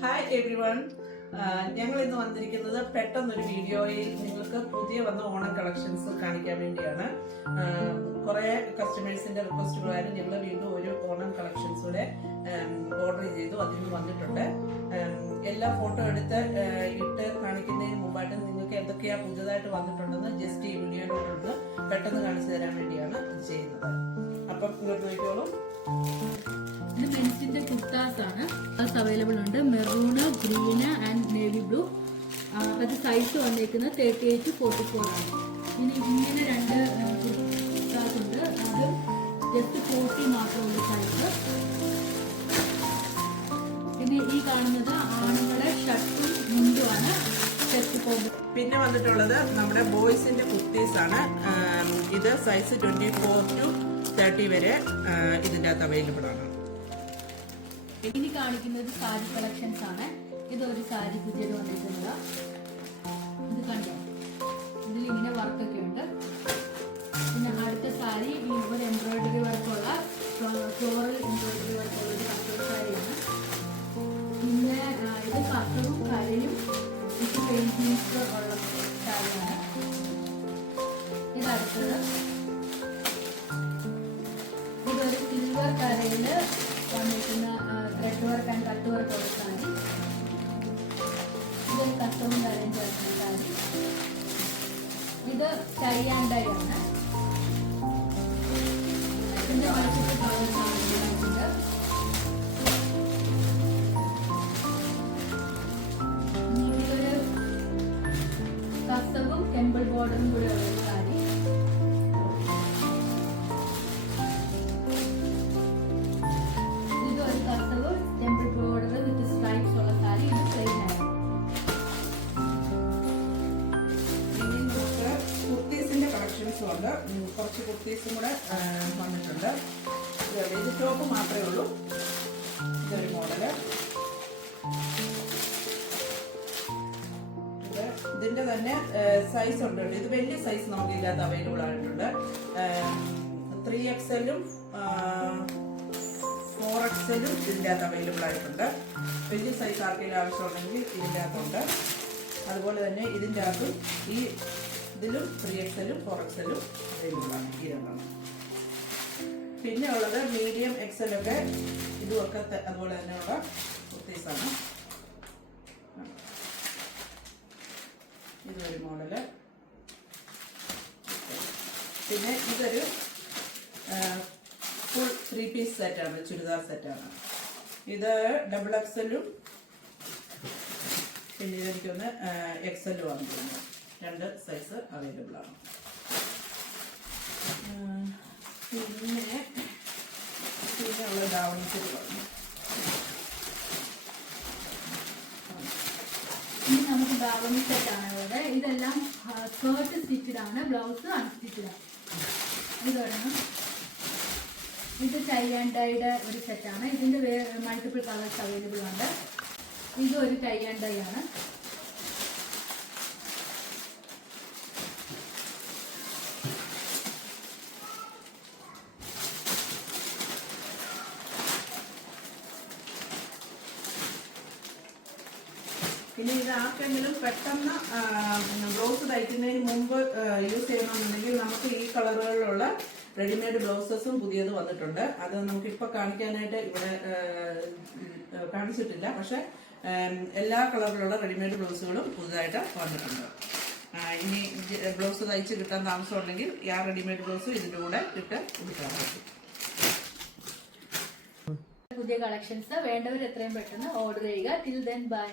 Hi every one. ഞങ്ങൾ ഇന്ന് വന്നിരിക്കുന്നത് പെട്ടെന്നൊരു വീഡിയോയിൽ നിങ്ങൾക്ക് പുതിയ വന്ന ഓണം കളക്ഷൻസ് കാണിക്കാൻ വേണ്ടിയാണ്. കുറെ കസ്റ്റമേഴ്സിന്റെ റിക്വസ്റ്റ് പ്രകാരം ഞങ്ങൾ വീണ്ടും ഒരു ഓണം കളക്ഷൻസ് കൂടെ ഓർഡർ ചെയ്തു. അതിന് വന്നിട്ടുണ്ട്. എല്ലാ ഫോട്ടോ എടുത്ത് ഇട്ട് കാണിക്കുന്നതിന് മുമ്പായിട്ട് നിങ്ങൾക്ക് എന്തൊക്കെയാ പുതിയതായിട്ട് വന്നിട്ടുണ്ടെന്ന് ജസ്റ്റ് ഈ വീഡിയോയിലൂടെ പെട്ടെന്ന് കാണിച്ചു തരാൻ വേണ്ടിയാണ് ഇത് ചെയ്യുന്നത്. അപ്പം ഇങ്ങോട്ട് നോക്കിയോളൂ. ഇത് മെൻസിന്റെ കുർത്താസ് ആണ്. അവൈലബിൾ ഉണ്ട്. Maroon, green and navy blue. അത് സൈസ് വന്നേക്കുന്നത് 38 to 44 ആണ്. ഇനി ഇങ്ങനെ രണ്ട് കുർത്താസ് ഉണ്ട്. അത് ജസ്റ്റ് 40 മാത്രമുള്ള സൈസ്. പിന്നെ ഈ കാണുന്നത് ആണുങ്ങളുടെ ഷർട്ടും മുണ്ടുമാണ്. പിന്നെ വന്നിട്ടുള്ളത് നമ്മുടെ ബോയ്സിന്റെ കുർത്തീസ് ആണ്. ഇത് സൈസ് 24 to 30 വരെ ഇതിൻ്റെ അകത്ത് അവൈലബിൾ ആണ്. ഇനി കാണിക്കുന്നത് സാരി കളക്ഷൻസ് ആണ്. ഇതൊരു സാരി പുതിയത് വന്നിട്ടുണ്ട്. ഇത് കണ്ടോ, ഇതിൽ ഇങ്ങനെ വർക്കൊക്കെ ഉണ്ട്. പിന്നെ അടുത്ത സാരി ഒരു എംബ്രോയിഡറി വർക്കുള്ള ഫ്ലോറൽ എംബ്രോയിഡറി വർക്കുള്ള ഒരു കസൂർ സാരിയാണ്. പിന്നെ ഇത് കസറും കരയും ഇത് പെയിന്റിങ്സ് ഉള്ള സാരിയാണ്. ഇത് അടുത്തത് ഇതൊരു സിൽവർ കരയില് വന്നിരിക്കുന്ന thread work and cut work ഉള്ള സാരി. ഇതൊരു കസവും കരയും ചേർക്കുന്ന സാരി. ഇത് ടൈ ആൻഡ് ഡൈ ആണ്. ഇതിന്റെ മൾട്ടിപ്പിൾ കളർ സാരികളുണ്ട്. ഇതൊരു കസവും ടെമ്പിൾ ബോർഡറും കൂടെ ഉള്ള സാരി. കുറച്ച് കുർത്തീസും കൂടെ വന്നിട്ടുണ്ട്. ഇത് ടോപ്പ് മാത്രമേ ഉള്ളൂ. ഇതൊരു മോഡല്. ഇതിന്റെ തന്നെ സൈസ് ഉണ്ട്. ഇത് വലിയ സൈസ് നമുക്ക് ഇതിനകത്ത് അവൈലബിൾ ആയിട്ടുണ്ട്. 3XL-ഉം 4XL-ഉം ഇതിൻ്റെ അകത്ത് അവൈലബിൾ ആയിട്ടുണ്ട്. വലിയ സൈസ് ആർക്കെങ്കിലും ആവശ്യമുണ്ടെങ്കിൽ ഇതിൻ്റെ അകത്തുണ്ട്. അതുപോലെ തന്നെ ഇതിൻ്റെ അകത്തും ഇതിലും 3XL-ഉം 4XL-ഉം അവൈലബിൾ ആണ്. ഈ രണ്ടെണ്ണം. പിന്നെ ഉള്ളത് മീഡിയം XL ഒക്കെ ഇതുമൊക്കെ അതുപോലെ തന്നെയുള്ള കുർത്തീസാണ്. ഇതൊരു മോഡല്. പിന്നെ ഇതൊരു ഫുൾ 3 പീസ് സെറ്റാണ്, ചുരിദാർ സെറ്റാണ്. ഇത് XXL-ഉം പിന്നെ ഇതെനിക്കൊന്ന് XL-ഉം ആണ് തോന്നുന്നത്. രണ്ട് സൈസ് അവൈലബിൾ ആണ്. പിന്നെ ഉള്ള ദാവണിച്ചത് പറഞ്ഞു. ഇനി നമുക്ക് ദാവണി സെറ്റാണ് ഉള്ളത്. ഇതെല്ലാം സ്കേർട്ട് സ്റ്റിച്ചഡ് ആണ്, ബ്ലൗസ് അൺസ്റ്റിച്ചഡ് ആണ്. ഇതൊരെണ്ണം. ഇത് ടൈ ആൻഡ് ഡൈയുടെ ഒരു സെറ്റാണ്. ഇതിന്റെ മൾട്ടിപ്പിൾ കളേഴ്സ് അവൈലബിൾ ഉണ്ട്. ഇതൊരു ടൈ ആൻഡ് ഡൈ ആണ്. പിന്നെ ഇത് ആർക്കെങ്കിലും പെട്ടെന്ന് ബ്ലൗസ് തയ്ക്കുന്നതിന് മുമ്പ് യൂസ് ചെയ്യണമെന്നുണ്ടെങ്കിൽ നമുക്ക് ഈ കളറുകളിലുള്ള റെഡിമെയ്ഡ് ബ്ലൗസസും പുതിയത് വന്നിട്ടുണ്ട്. അത് നമുക്കിപ്പോൾ കാണിക്കാനായിട്ട് ഇവിടെ കാണിച്ചിട്ടില്ല. പക്ഷെ എല്ലാ കളറിലുള്ള റെഡിമെയ്ഡ് ബ്ലൗസുകളും പുതുതായിട്ട് വന്നിട്ടുണ്ട്. ഇനി ബ്ലൗസ് തയ്ച്ച് കിട്ടാൻ താമസമുണ്ടെങ്കിൽ ആ റെഡിമെയ്ഡ് ബ്ലൗസും ഇതിൻ്റെ കൂടെ ഇട്ട് കൊടുക്കാൻ പറ്റും. പുതിയ കളക്ഷൻസ് വേണ്ടവർ എത്രയും പെട്ടെന്ന് ഓർഡർ ചെയ്യുക. Till then bye.